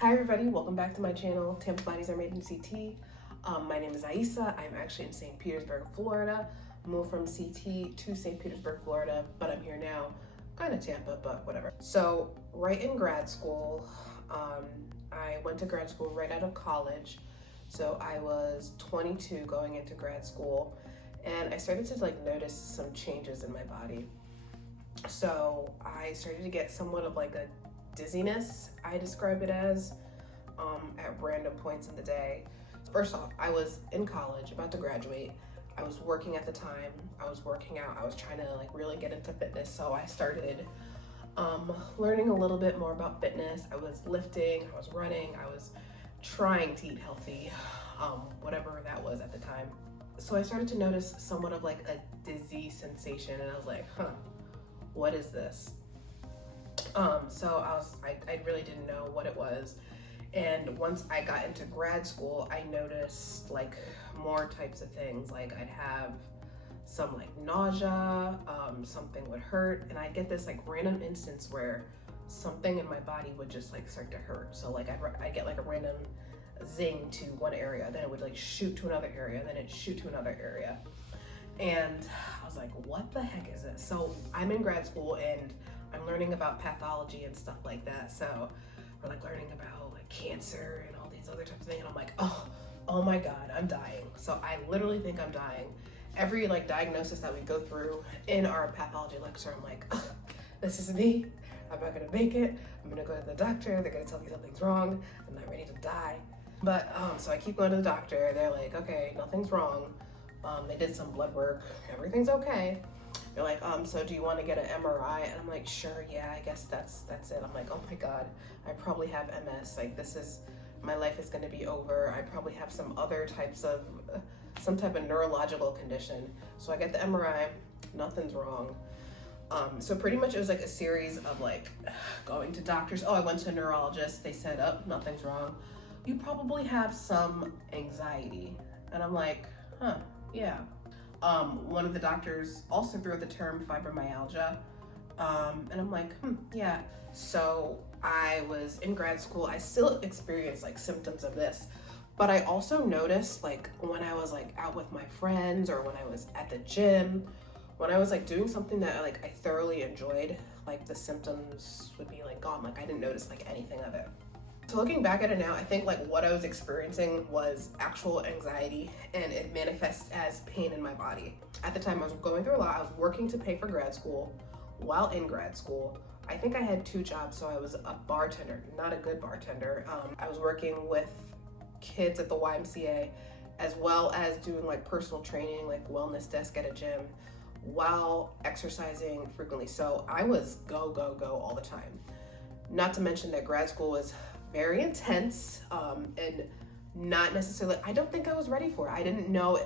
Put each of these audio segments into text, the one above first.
Hi everybody, welcome back to my channel, Tampa Bodies Are Made in CT. My name is Aisa. I'm actually in St. Petersburg, Florida. Moved from CT to St. Petersburg, Florida, but I'm here now, kind of Tampa, but whatever. So right in grad school, I went to grad school right out of college. So I was 22 going into grad school, and I started to notice some changes in my body. So I started to get somewhat of a dizziness, I describe it as, at random points in the day. First off, I was in college, about to graduate. I was working at the time. I was working out. I was trying to really get into fitness. So I started learning a little bit more about fitness. I was lifting, I was running, I was trying to eat healthy, whatever that was at the time. So I started to notice somewhat of a dizzy sensation, and I was like, what is this? So I really didn't know what it was. And once I got into grad school, I noticed more types of things. I'd have some nausea, something would hurt, and I'd get this random instance where something in my body would just start to hurt. So I'd get a random zing to one area, then it would shoot to another area, and then it'd shoot to another area. And I was like, what the heck is this? So I'm in grad school and I'm learning about pathology and stuff like that. So we're learning about cancer and all these other types of things. And I'm like, oh my God, I'm dying. So I literally think I'm dying. Every diagnosis that we go through in our pathology lecture, I'm like, this is me. I'm not gonna make it. I'm gonna go to the doctor. They're gonna tell me something's wrong. I'm not ready to die. But so I keep going to the doctor. They're like, okay, nothing's wrong. They did some blood work. Everything's okay. They're like, so do you want to get an MRI? And I'm like, sure, yeah, I guess that's it. I'm like, oh my God, I probably have MS. My life is going to be over. I probably have some type of neurological condition. So I get the MRI, nothing's wrong. So pretty much it was a series of going to doctors. I went to a neurologist. They said, nothing's wrong. You probably have some anxiety. And I'm like, yeah. One of the doctors also threw out the term fibromyalgia. And I'm like, yeah. So I was in grad school. I still experienced symptoms of this, but I also noticed when I was out with my friends or when I was at the gym, when I was doing something that I thoroughly enjoyed, the symptoms would be gone. I didn't notice anything of it. So looking back at it now, I think what I was experiencing was actual anxiety, and it manifests as pain in my body. At the time, I was going through a lot. I was working to pay for grad school. While in grad school, I think I had 2 jobs. So I was a bartender, not a good bartender. I was working with kids at the YMCA, as well as doing personal training, wellness desk at a gym, while exercising frequently. So I was go, go, go all the time. Not to mention that grad school was very intense, and not necessarily, I don't think I was ready for it. I didn't know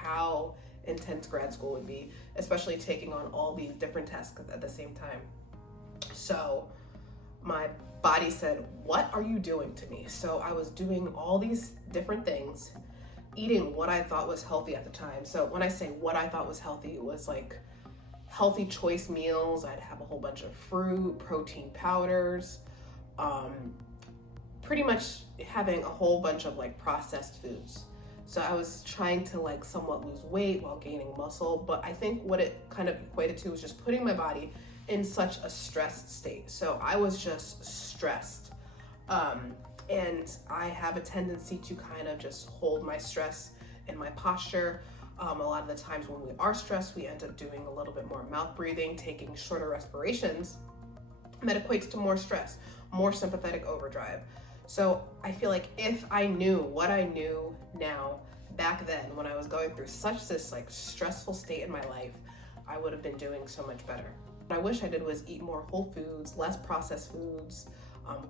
how intense grad school would be, especially taking on all these different tasks at the same time. So my body said, what are you doing to me? So I was doing all these different things, eating what I thought was healthy at the time. So when I say what I thought was healthy, it was healthy choice meals. I'd have a whole bunch of fruit, protein powders, pretty much having a whole bunch of processed foods. So I was trying to somewhat lose weight while gaining muscle, but I think what it kind of equated to was just putting my body in such a stressed state. So I was just stressed. And I have a tendency to kind of just hold my stress in my posture. A lot of the times when we are stressed, we end up doing a little bit more mouth breathing, taking shorter respirations, and that equates to more stress, more sympathetic overdrive. So I feel if I knew what I knew now back then, when I was going through such this stressful state in my life, I would have been doing so much better. What I wish I did was eat more whole foods, less processed foods,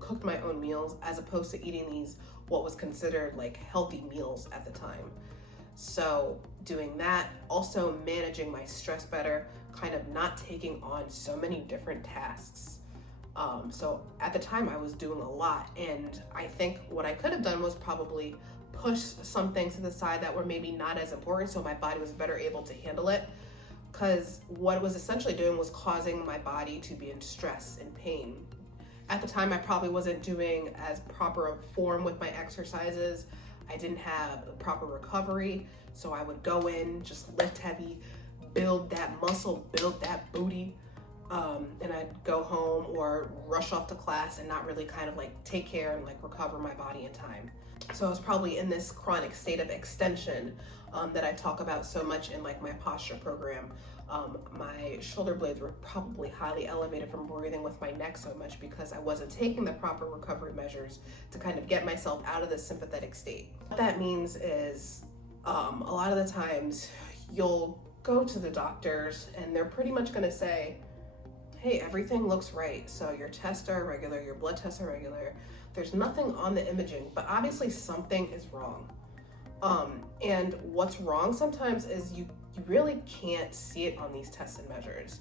cooked my own meals, as opposed to eating these what was considered healthy meals at the time. So doing that, also managing my stress better, kind of not taking on so many different tasks. So at the time I was doing a lot, and I think what I could have done was probably push some things to the side that were maybe not as important, so my body was better able to handle it. because what it was essentially doing was causing my body to be in stress and pain. At the time, I probably wasn't doing as proper a form with my exercises. I didn't have proper recovery. So I would go in, just lift heavy, build that muscle, build that booty. And I'd go home or rush off to class and not really kind of like take care and like recover my body in time. So I was probably in this chronic state of extension that I talk about so much in like my posture program. My shoulder blades were probably highly elevated from breathing with my neck so much because I wasn't taking the proper recovery measures to kind of get myself out of this sympathetic state. What that means is a lot of the times you'll go to the doctors and they're pretty much going to say, hey, everything looks right. So your tests are regular, your blood tests are regular. There's nothing on the imaging, but obviously something is wrong. And what's wrong sometimes is you really can't see it on these tests and measures.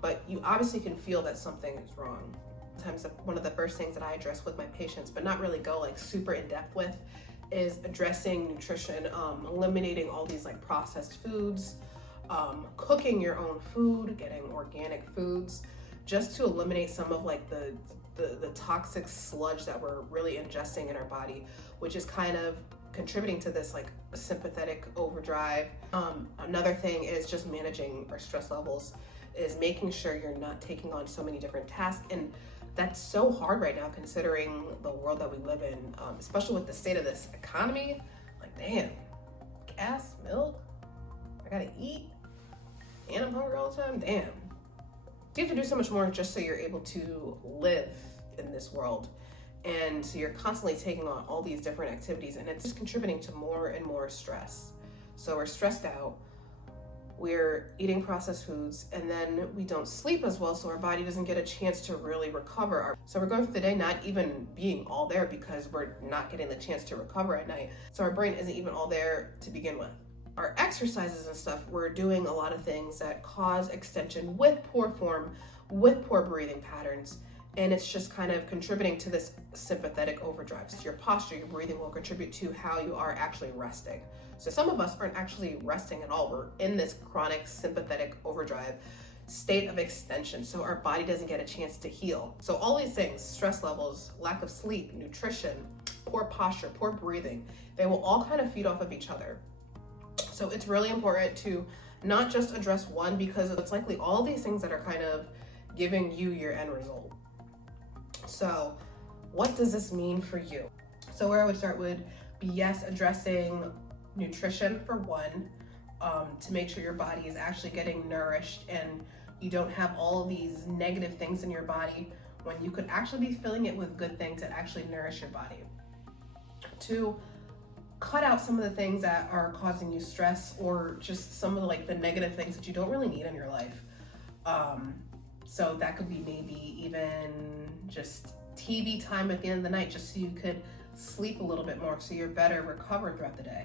But you obviously can feel that something is wrong. Sometimes one of the first things that I address with my patients, but not really go like super in depth with, is addressing nutrition, eliminating all these like processed foods, cooking your own food, getting organic foods, just to eliminate some of like the toxic sludge that we're really ingesting in our body, which is kind of contributing to this like sympathetic overdrive. Another thing is just managing our stress levels, is making sure you're not taking on so many different tasks. And that's so hard right now considering the world that we live in, especially with the state of this economy. Like, damn, gas, milk, I gotta eat, and I'm hungry all the time. Damn. You have to do so much more just so you're able to live in this world. And so you're constantly taking on all these different activities, and it's just contributing to more and more stress. So we're stressed out, we're eating processed foods, and then we don't sleep as well, so our body doesn't get a chance to really recover. So we're going through the day not even being all there because we're not getting the chance to recover at night. So our brain isn't even all there to begin with. Our exercises and stuff, we're doing a lot of things that cause extension with poor form, with poor breathing patterns, and it's just kind of contributing to this sympathetic overdrive. So your posture, your breathing will contribute to how you are actually resting. So some of us aren't actually resting at all. We're in this chronic sympathetic overdrive state of extension, so our body doesn't get a chance to heal. So all these things, stress levels, lack of sleep, nutrition, poor posture, poor breathing, they will all kind of feed off of each other. So it's really important to not just address one, because it's likely all these things that are kind of giving you your end result. So what does this mean for you? So where I would start would be, yes, addressing nutrition for one, to make sure your body is actually getting nourished and you don't have all of these negative things in your body when you could actually be filling it with good things that actually nourish your body. Two, cut out some of the things that are causing you stress, or just some of the negative things that you don't really need in your life. So that could be maybe even just TV time at the end of the night, just so you could sleep a little bit more so you're better recovered throughout the day.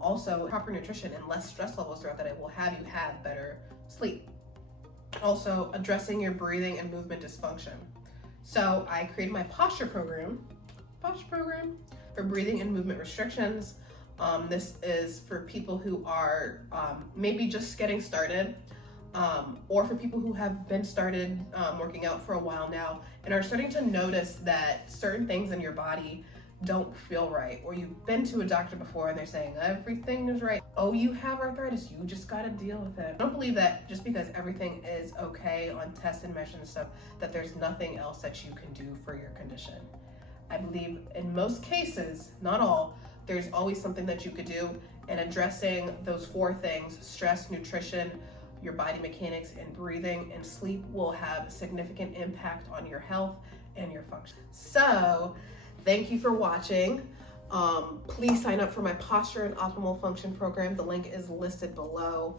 Also, proper nutrition and less stress levels throughout the day will have you have better sleep. Also, addressing your breathing and movement dysfunction. So I created my posture program for breathing and movement restrictions. This is for people who are maybe just getting started, or for people who have been started working out for a while now and are starting to notice that certain things in your body don't feel right, or you've been to a doctor before and they're saying everything is right. Oh, you have arthritis, you just gotta deal with it. I don't believe that just because everything is okay on tests and measures and stuff, that there's nothing else that you can do for your condition. I believe in most cases, not all, there's always something that you could do, and addressing those four things, stress, nutrition, your body mechanics, and breathing and sleep, will have significant impact on your health and your function. So thank you for watching. Please sign up for my Posture and Optimal Function program. The link is listed below.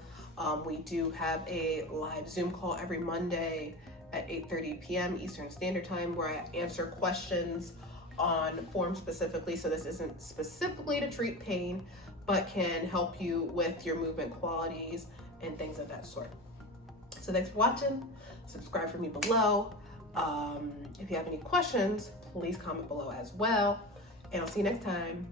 We do have a live Zoom call every Monday at 8:30 p.m. Eastern Standard Time, where I answer questions on form specifically. So this isn't specifically to treat pain, but can help you with your movement qualities and things of that sort. So thanks for watching. Subscribe for me below. If you have any questions, please comment below as well. And I'll see you next time.